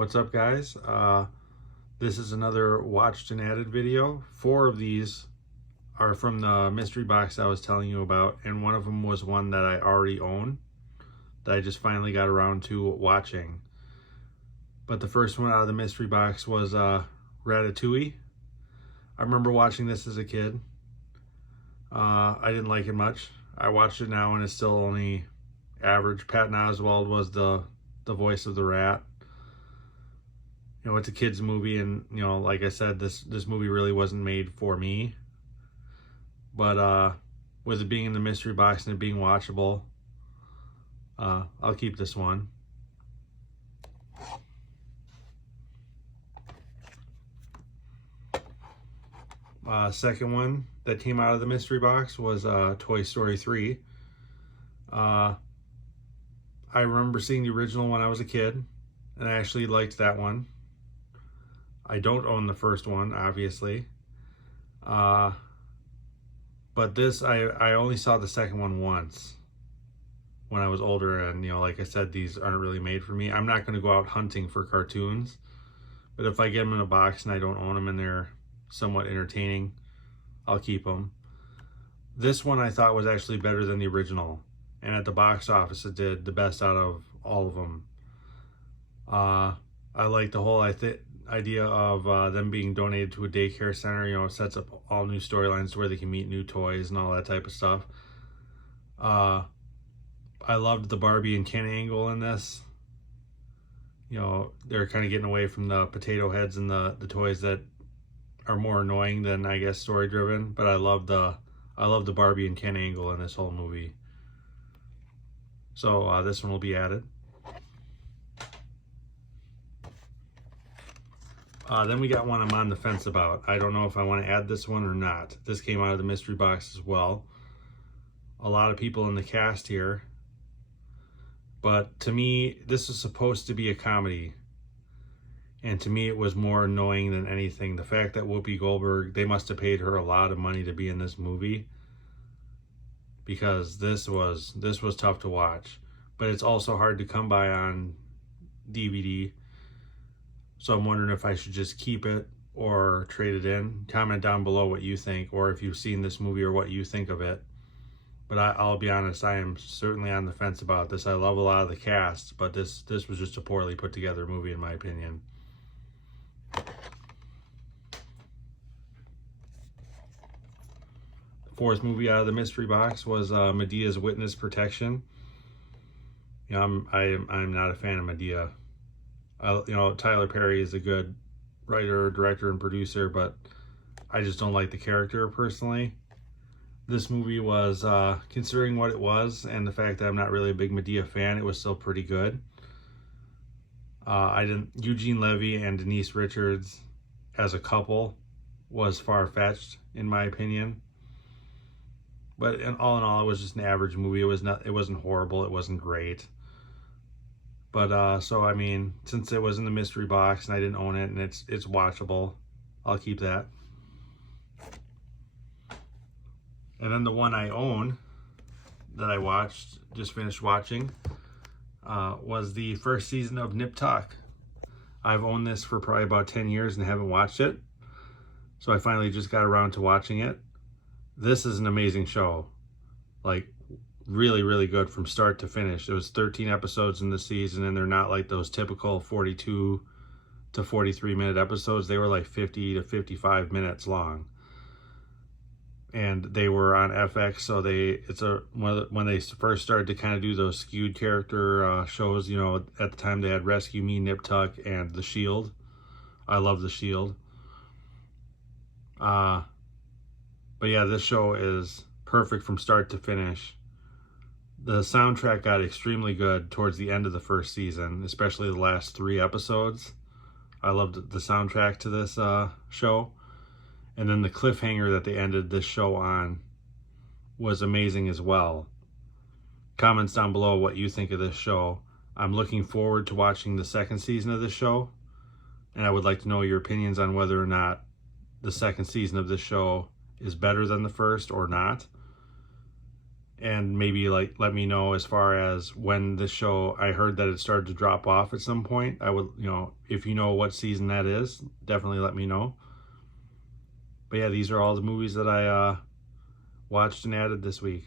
What's up, guys? This is another watched and added video. 4 of these are from the mystery box I was telling you about, and one of them was one that I already own that I just finally got around to watching. But the first one out of the mystery box was Ratatouille. I remember watching this as a kid. I didn't like it much. I watched it now and it's still only average. Patton Oswalt was the voice of the rat. You know, it's a kid's movie, and you know, like I said, this movie really wasn't made for me. But with it being in the mystery box and it being watchable, I'll keep this one. Second one that came out of the mystery box was Toy Story 3. I remember seeing the original when I was a kid, and I actually liked that one. I don't own the first one, obviously. But this, I only saw the second one once when I was older, and you know, like I said, these aren't really made for me. I'm not going to go out hunting for cartoons, but if I get them in a box and I don't own them and they're somewhat entertaining, I'll keep them. This one I thought was actually better than the original, and at the box office it did the best out of all of them. I like the whole idea of them being donated to a daycare center. You know, it sets up all new storylines where they can meet new toys and all that type of stuff. I loved the Barbie and Ken angle in this. You know, they're kind of getting away from the potato heads and the toys that are more annoying than, I guess, story driven. But I love the Barbie and Ken angle in this whole movie. So this one will be added. Then we got one I'm on the fence about. I don't know if I want to add this one or not. This came out of the mystery box as well. A lot of people in the cast here. But to me, this is supposed to be a comedy. And to me, it was more annoying than anything. The fact that Whoopi Goldberg, they must have paid her a lot of money to be in this movie, because this was tough to watch. But it's also hard to come by on DVD. So I'm wondering if I should just keep it or trade it in. Comment down below what you think, or if you've seen this movie or what you think of it. But I'll be honest, I am certainly on the fence about this. I love a lot of the cast, but this was just a poorly put together movie in my opinion. The fourth movie out of the mystery box was Madea's Witness Protection. You know, I'm not a fan of Madea. You know, Tyler Perry is a good writer, director, and producer, but I just don't like the character personally. This movie was, considering what it was and the fact that I'm not really a big Madea fan, it was still pretty good. Eugene Levy and Denise Richards as a couple was far-fetched in my opinion. But all in all, it was just an average movie. It wasn't horrible. It wasn't great. But so I mean, since it was in the mystery box and I didn't own it and it's watchable, I'll keep that. And then the one I own that I just finished watching, was the first season of Nip Tuck. I've owned this for probably about 10 years and haven't watched it. So I finally just got around to watching it. This is an amazing show. Like, really, really good from start to finish. There was 13 episodes in the season, and they're not like those typical 42 to 43 minute episodes. They were like 50 to 55 minutes long. And they were on FX, so when they first started to kind of do those skewed character shows, you know, at the time they had Rescue Me, Nip Tuck, and The Shield. I love The Shield. But yeah, this show is perfect from start to finish. The soundtrack got extremely good towards the end of the first season, especially the last 3 episodes. I loved the soundtrack to this show. And then the cliffhanger that they ended this show on was amazing as well. Comments down below what you think of this show. I'm looking forward to watching the second season of this show. And I would like to know your opinions on whether or not the second season of this show is better than the first or not. and maybe like let me know as far as when this show, I heard that it started to drop off at some point. I would, if you know what season that is, definitely let me know. But yeah, these are all the movies that I watched and added this week.